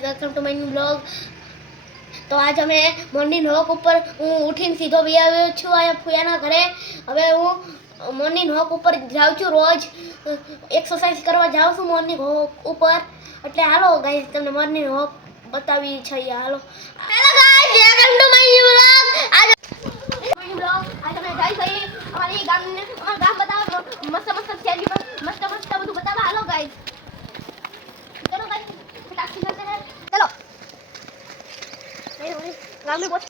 welcome to my new blog તો આજ અમે મોર્નિંગ વોક ઉપર હું ઉઠીને સીધો બી આવ્યો છું અહીંયા ફુયાના ઘરે હવે હું મોર્નિંગ વોક ઉપર જાઉં છું રોજ એક્સરસાઇઝ કરવા જાઉં છું મોર્નિંગ વોક ઉપર એટલે હાલો ગાઈસ તમને મોર્નિંગ વોક બતાવી છે અહીંયા હાલો hello guys welcome to my new blog આજ માય બ્લોગ આજ અમે ગાઈસ અહીં અમારી ગામને અમારું ગામ બતાવો મસ્ત મસ્ત શેરી हमें बहुत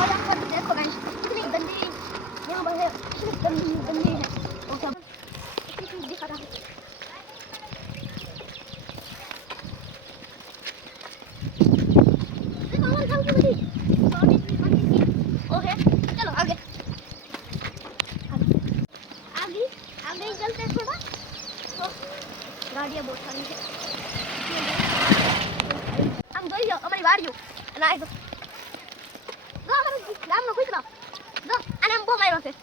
और आप सब देखो गाइस कितनी गंदी यहाँ पर है कितनी गंदी गंदी है और सब कितनी दिखा रहा ओके चलो आगे आगे आगे चलते हैं थोड़ा तो गाड़ियाँ बहुत सारी है। हम गई हो हमारी बारी हो। na hizo namna kuiba ndo ana mboma ile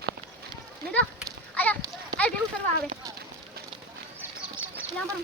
ndo aya aya bi msarwa awe ya mbaram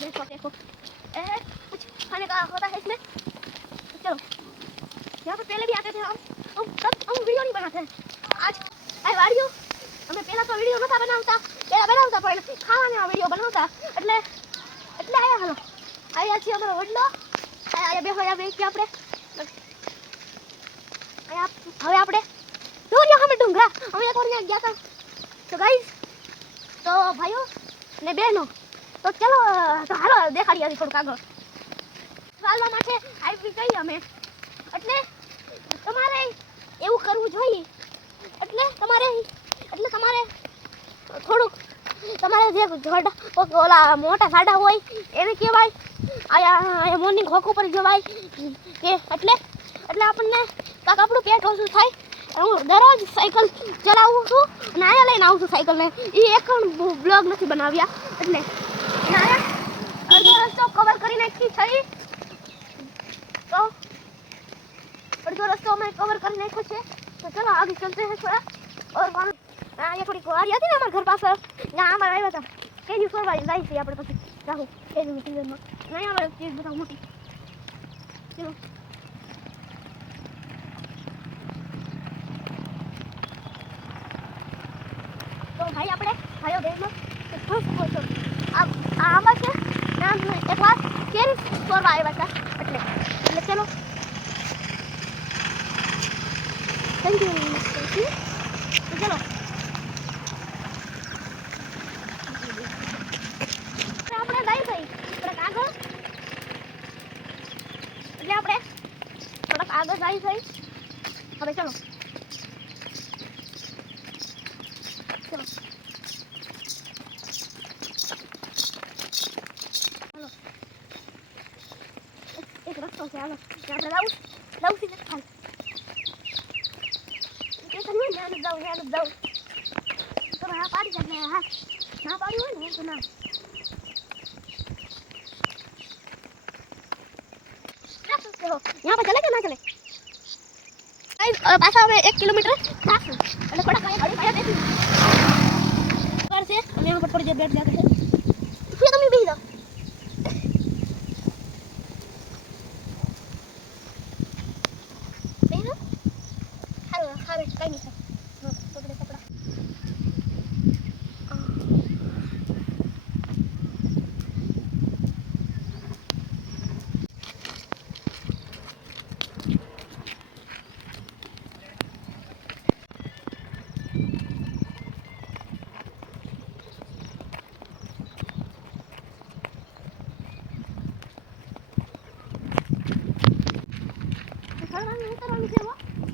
देखो देखो ए कुछ खाने का होता है इसमें चलो यहाँ पर पहले भी आते थे हम हम सब हम वीडियो नहीं बनाते हैं आज આ વાડીઓ અમે પહેલા તો વીડિયો નતા બનાવતા, પહેલા બનાવતા પણ ખાવાના વીડિયો બનાવતા. એટલે એટલે આયા હાલો. આયા છીએ અમારો વડલો. આયા બે હોય બે આપણે. આયા હવે આપણે દોર્યો અમે ડુંગરા. અમે એક વાર ગયા હતા તો ગાઈસ તો ભાઈઓ ને બહેનો, તો ચલો, તો હાલો દેખાડીએ થોડુંક આગળ. ચાલવા માટે આવી ગઈ અમે. એટલે જે જડ ઓલા મોટા સાડા હોય એને કહેવાય આયા આયા મોર્નિંગ હોક ઉપર જવાય કે એટલે એટલે આપણને કાંક આપણું પેટ ઓછું થાય હું દરરોજ સાયકલ ચલાવું છું અને આયા લઈને આવું છું સાયકલને એ એક પણ બ્લોગ નથી બનાવ્યા એટલે અને આયા અડધો રસ્તો કવર કરી નાખી છે तो अड़धो रास्ता में कवर कर नाखो छे तो चलो आगे चलते हैं थोड़ा और वहाँ હા, અહીંયા થોડીક વાડી હતી ને અમારા ઘર પાસે ના, અમારે આવ્યા હતા. કે દિવસ વાળી જાય છે આપણે પછી. રાખો કે દિવસ સિઝનમાં નહીં, અમારે ચીજ બતાવું, મોટી. ચલો. તો ભાઈ આપણે, ભાઈઓ બહેનમાં ખુશ ખુશ આ આમાં છે ના એક વાર કેમ ફોરવા આવ્યા હતા. એટલે એટલે ચલો. થેન્ક યુ ચલો. Ik was zo'n kerl. Ik heb een lout. Lout is het kant. Ik heb een lout. Ik heb een lout. Ik heb een lout. Ik heb een lout. Ik heb een lout. Ik heb een lout. Ik heb een કઈ પાછા અમે એક kilometre થાશું અને થોડા કઈ હળી પાયા બેસી કરશે અને એમાં પર કઈ નહીં どうも。